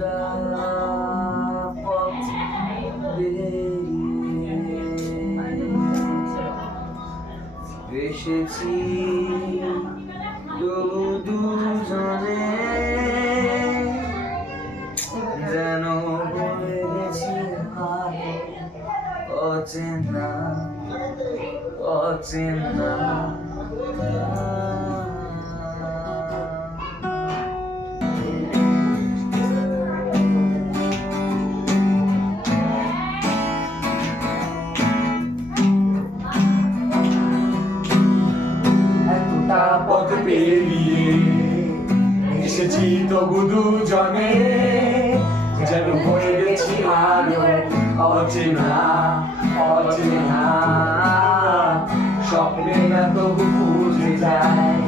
এতটা পথ পেরিয়ে এসেছি তবু দুজনে যেন বলে গেছি অচেনা অচেনা পথ পেরিয়ে এসেছি তবু দুজনে যেন হয়ে গেছি আরো অচেনা অচেনা স্বপ্নে না তবু খুঁজে যায়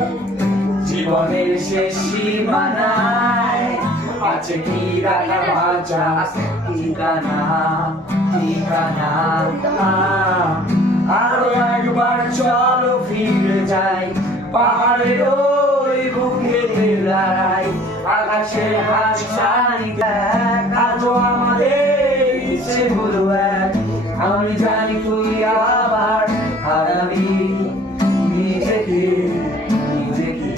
জীবনের শেষ সীমানায় আছে কি রাখা বাঁচা ঠিকানা ঠিকানা আরো একবার চলো ফিরে যাই পাহাড়ের ওই বুকেতে দাঁড়াই আকাশের হাতছানি দেখ আজও আমাদের ইচ্ছেগুলো এক আমি জানি তুই আবার হারাবি নিজেকে নিজেকে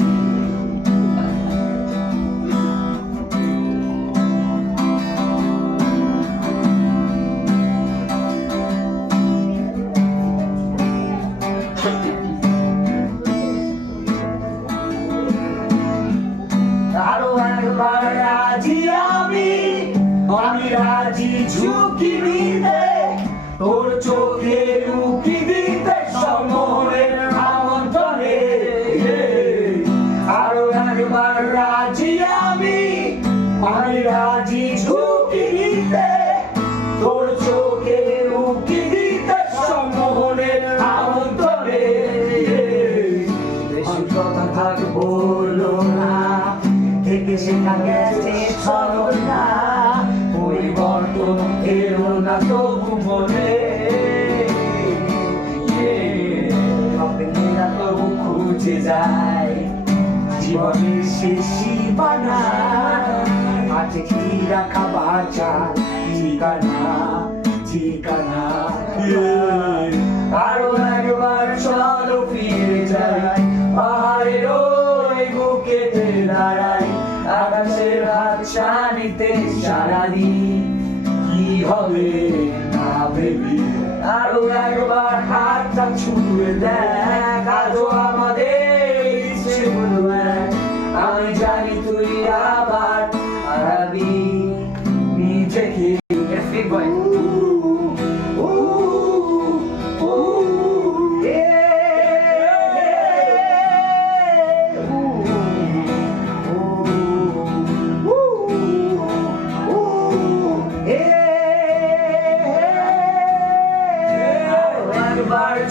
আরো একবার রাজি আমি রাজি ঝুঁকি নিতে তোর চোখে উকি দিতে সম্মোহনের আমন্ত্রণে আরো একবার রাজি আমি রাজি ঝুঁকি নিতে তোর চোখে উকি দিতে সম্মোহনের আমন্ত্রণে বেশি কথা থাক বলো না থেকে শেখা গেছে চলো না পরিবর্তন এলো না তবু মনে স্বপ্নেরা তবু খুঁজে যায় জীবনের শেষ সীমানা আছে কি রাখা বাঁচা ঠিকানা ঠিকানা আরো একবার চলো ফিরে যাই পাহাড়ের ওই বুকেতে দাঁড়াই আকাশের হাতছানিতে সারাদিন কি হবে না ভেবি আরো একবার হাতটা ছুঁয়ে দেখ আজও আমাদের ইচ্ছেগুলো এক আমি জানি তুই আবার হারাবি নিজেকে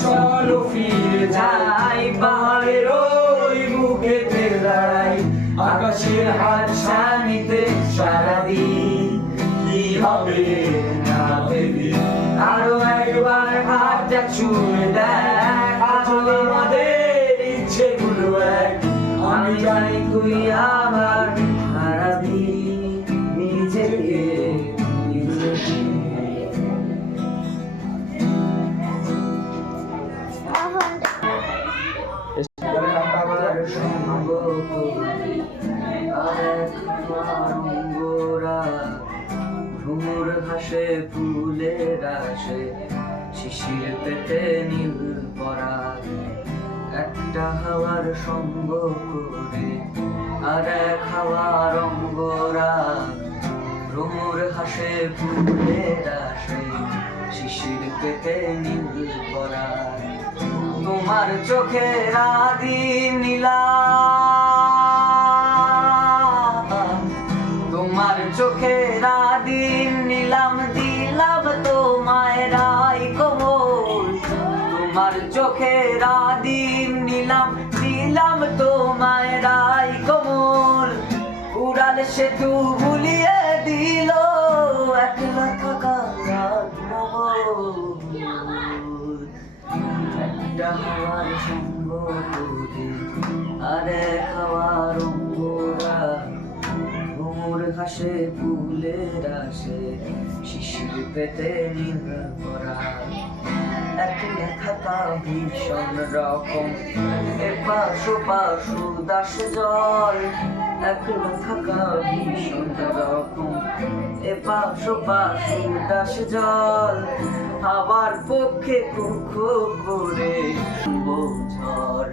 চলো ফিরে যাই পাহাড়ের ওই বুকেতে দাঁড়াই আকাশের হাতছানিতে সারাদিন কি হবে না ভেবি আরো একবার হাতটা ছুঁয়ে দেখ আজও আমাদের ইচ্ছেগুলো এক আমি জানি তুই আবার হারাবি নিজেকে নিজেকে ভ্রমর হাসে ফুলের আসে শিশির পেতে নীল পরা একটা হাওয়ার সঙ্গ করে আর এক হাওয়ার অঙ্গরা ভ্রমর হাসে ফুলের আসে শিশির পেতে নীল পরা তোমার চোখের আদিন নীলা তোমার চোখের আদিন নিলাম দিলাম তোমায় রাই কোমল তোমার চোখের আদিন নিলাম দিলাম তোমায় রাই কোমল উড়াল সেতু ভুলিয়ে দিল একলা থাকা একটা হাওয়ার সঙ্গ করে আর এক হাওয়ার অঙ্গরা ভ্রমর হাসে বাতাসে ফুলের আসে শিশির পেতে নীল ভরা একলা থাকা ভীষণ রকম এপাশ ওপাশ উদাস জল একলা থাকা ভীষণ রকম এপাশ ওপাশ উদাস জল আবার পক্ষে কুক্ষ করে ঝড়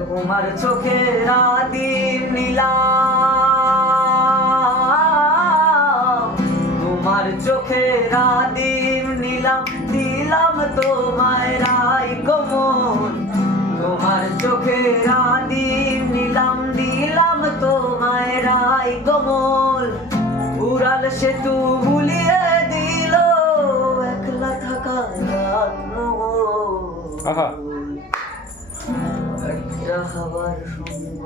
তোমার চোখের আদিম নীলাম তোমার চোখের আদিম নীলাম দিলাম তোমায় রাই কমল তোমার চোখের আদিম নীলাম দিলাম তোমায় রাই কমল উড়াল সেতু ভুলিয়ে দিল একলা থাকা রাত আহা। একটা হাওয়ার সঙ্গ